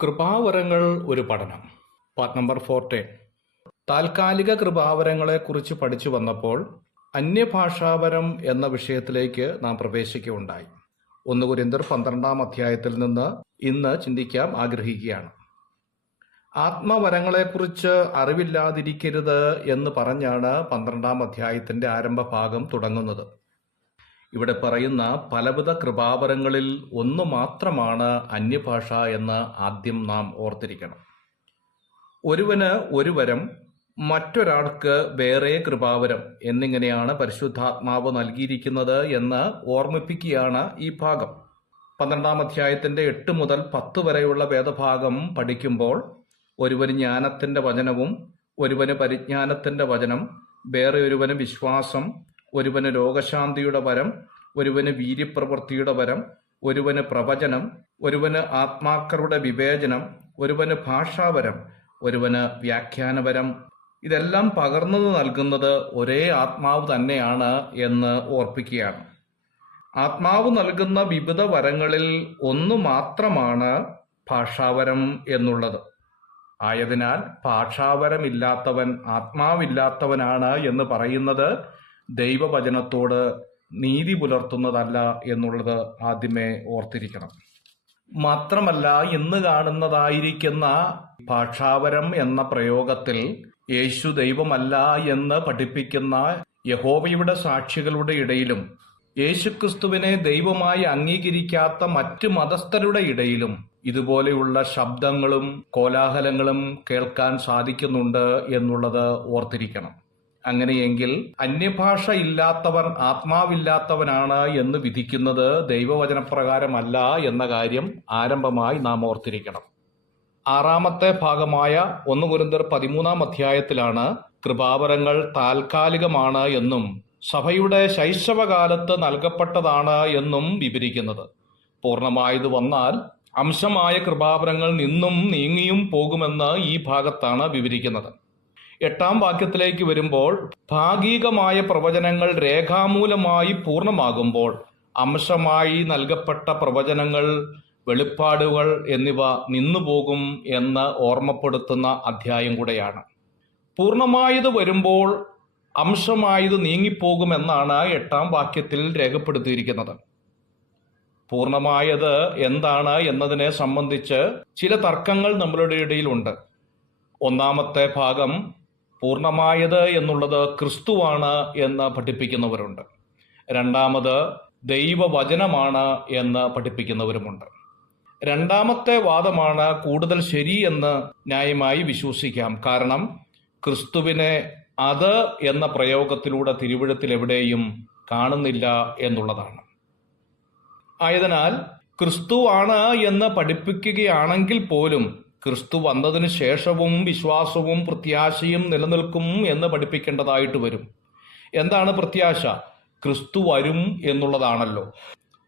കൃപാവരങ്ങൾ ഒരു പഠനം. Part number 14. താൽക്കാലിക കൃപാവരങ്ങളെക്കുറിച്ച് പഠിച്ചു വന്നപ്പോൾ അന്യഭാഷാവരം എന്ന വിഷയത്തിലേക്ക് നാം പ്രവേശിക്കുകയുണ്ടായി. 1 കൊരിന്ത്യർ 12-ാം അധ്യായത്തിൽ നിന്ന് ഇന്ന് ചിന്തിക്കാൻ ആഗ്രഹിക്കുകയാണ്. ആത്മവരങ്ങളെക്കുറിച്ച് അറിവില്ലാതിരിക്കരുത് എന്ന് പറഞ്ഞാണ് 12-ാം അധ്യായത്തിന്റെ ആരംഭഭാഗം തുടങ്ങുന്നത്. ഇവിടെ പറയുന്ന പലവിധ കൃപാവരങ്ങളിൽ ഒന്ന് മാത്രമാണ് അന്യഭാഷ എന്ന് ആദ്യം നാം ഓർത്തിരിക്കണം. ഒരുവന് ഒരു വരം, മറ്റൊരാൾക്ക് വേറെ കൃപാവരം എന്നിങ്ങനെയാണ് പരിശുദ്ധാത്മാവ് നൽകിയിരിക്കുന്നത് എന്ന് ഓർമ്മിപ്പിക്കുകയാണ് ഈ ഭാഗം. 12-ാം അധ്യായത്തിന്റെ 8 മുതൽ 10 വരെയുള്ള വേദഭാഗം പഠിക്കുമ്പോൾ ഒരുവന് ജ്ഞാനത്തിന്റെ വചനവും, ഒരുവന് പരിജ്ഞാനത്തിന്റെ വചനം, വേറെ ഒരുവന് വിശ്വാസം, ഒരുവന് രോഗശാന്തിയുടെ വരം, ഒരുവന് വീര്യപ്രവൃത്തിയുടെ വരം, ഒരുവന് പ്രവചനം, ഒരുവന് ആത്മാക്കളുടെ വിവേചനം, ഒരുവന് ഭാഷാവരം, ഒരുവന് വ്യാഖ്യാനവരം. ഇതെല്ലാം പകർന്നു നൽകുന്നത് ഒരേ ആത്മാവ് തന്നെയാണ് എന്ന് ഓർപ്പിക്കുകയാണ്. ആത്മാവ് നൽകുന്ന വിവിധ വരങ്ങളിൽ ഒന്ന് മാത്രമാണ് ഭാഷാവരം എന്നുള്ളത്. ആയതിനാൽ ഭാഷാവരമില്ലാത്തവൻ ആത്മാവില്ലാത്തവനാണ് എന്ന് പറയുന്നത് ദൈവവചനത്തോട് നീതി പുലർത്തുന്നതല്ല എന്നുള്ളത് ആദ്യമേ ഓർത്തിരിക്കണം. മാത്രമല്ല, ഇന്ന് കാണുന്നതായിരിക്കുന്ന ഭാഷാവരം എന്ന പ്രയോഗത്തിൽ യേശു ദൈവമല്ല എന്ന് പഠിപ്പിക്കുന്ന യഹോവയുടെ സാക്ഷികളുടെ ഇടയിലും യേശുക്രിസ്തുവിനെ ദൈവമായി അംഗീകരിക്കാത്ത മറ്റ് മതസ്ഥരുടെ ഇടയിലും ഇതുപോലെയുള്ള ശബ്ദങ്ങളും കോലാഹലങ്ങളും കേൾക്കാൻ സാധിക്കുന്നുണ്ട് എന്നുള്ളത് ഓർത്തിരിക്കണം. അങ്ങനെയെങ്കിൽ അന്യഭാഷ ഇല്ലാത്തവൻ ആത്മാവില്ലാത്തവനാണ് എന്ന് വിധിക്കുന്നത് ദൈവവചനപ്രകാരമല്ല എന്ന കാര്യം ആരംഭമായി നാം ഓർത്തിരിക്കണം. 6-ാമത്തെ ഭാഗമായ 1 കൊരിന്ത്യർ 13-ാം അധ്യായത്തിലാണ് കൃപാവരങ്ങൾ താൽക്കാലികമാണ് എന്നും സഭയുടെ ശൈശവകാലത്ത് നൽകപ്പെട്ടതാണ് എന്നും വിവരിക്കുന്നത്. പൂർണ്ണമായത് വന്നാൽ അംശമായ കൃപാവരങ്ങൾ നിന്നും നീങ്ങിയും പോകുമെന്ന് ഈ ഭാഗത്താണ് വിവരിക്കുന്നത്. 8-ാം വാക്യത്തിലേക്ക് വരുമ്പോൾ ഭാഗികമായ പ്രവചനങ്ങൾ രേഖാമൂലമായി പൂർണ്ണമാകുമ്പോൾ അംശമായി നൽകപ്പെട്ട പ്രവചനങ്ങൾ, വെളിപ്പാടുകൾ എന്നിവ നിന്നുപോകും എന്ന് ഓർമ്മപ്പെടുത്തുന്ന അധ്യായം കൂടെയാണ്. പൂർണ്ണമായത് വരുമ്പോൾ അംശമായത് നീങ്ങിപ്പോകുമെന്നാണ് 8-ാം വാക്യത്തിൽ രേഖപ്പെടുത്തിയിരിക്കുന്നത്. പൂർണ്ണമായത് എന്താണ് എന്നതിനെ സംബന്ധിച്ച് ചില തർക്കങ്ങൾ നമ്മളുടെ ഇടയിലുണ്ട്. 1-ാമത്തെ ഭാഗം പൂർണ്ണമായത് എന്നുള്ളത് ക്രിസ്തുവാണ് എന്ന് പഠിപ്പിക്കുന്നവരുണ്ട്. 2-ാമത് ദൈവവചനമാണ് എന്ന് പഠിപ്പിക്കുന്നവരുമുണ്ട്. 2-ാമത്തെ വാദമാണ് കൂടുതൽ ശരി എന്ന് ന്യായമായി വിശ്വസിക്കാം. കാരണം ക്രിസ്തുവിനെ അത് എന്ന പ്രയോഗത്തിലൂടെ തിരുവെഴുത്തിൽ എവിടെയും കാണുന്നില്ല എന്നുള്ളതാണ്. ആയതിനാൽ ക്രിസ്തുവാണ് എന്ന് പഠിപ്പിക്കുകയാണെങ്കിൽ പോലും ക്രിസ്തു വന്നതിന് ശേഷവും വിശ്വാസവും പ്രത്യാശയും നിലനിൽക്കും എന്ന് പഠിപ്പിക്കേണ്ടതായിട്ട് വരും. എന്താണ് പ്രത്യാശ? ക്രിസ്തു വരും എന്നുള്ളതാണല്ലോ.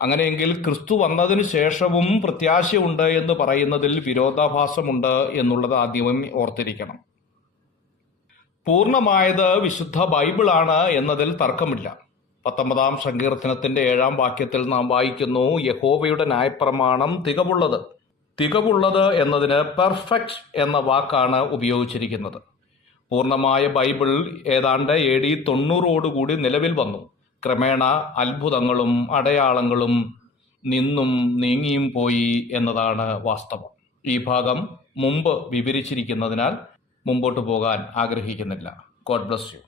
അങ്ങനെയെങ്കിൽ ക്രിസ്തു വന്നതിന് ശേഷവും പ്രത്യാശയുണ്ട് എന്ന് പറയുന്നതിൽ വിരോധാഭാസമുണ്ട് എന്നുള്ളത് ആദ്യമേ ഓർത്തിരിക്കണം. പൂർണ്ണമായത് വിശുദ്ധ ബൈബിളാണ് എന്നതിൽ തർക്കമില്ല. 19-ാം സങ്കീർത്തനത്തിന്റെ 7-ാം വാക്യത്തിൽ നാം വായിക്കുന്നു, യഹോവയുടെ ന്യായപ്രമാണം തികവുള്ളത്. തികവുള്ളത് എന്നതിന് പെർഫെക്റ്റ് എന്ന വാക്കാണ് ഉപയോഗിച്ചിരിക്കുന്നത്. പൂർണ്ണമായ ബൈബിൾ ഏതാണ്ട് AD 90 നിലവിൽ വന്നു. ക്രമേണ അത്ഭുതങ്ങളും അടയാളങ്ങളും നിന്നും നീങ്ങിയും പോയി എന്നതാണ് വാസ്തവം. ഈ ഭാഗം മുമ്പ് വിവരിച്ചിരിക്കുന്നതിനാൽ മുമ്പോട്ട് പോകാൻ ആഗ്രഹിക്കുന്നില്ല. God bless you.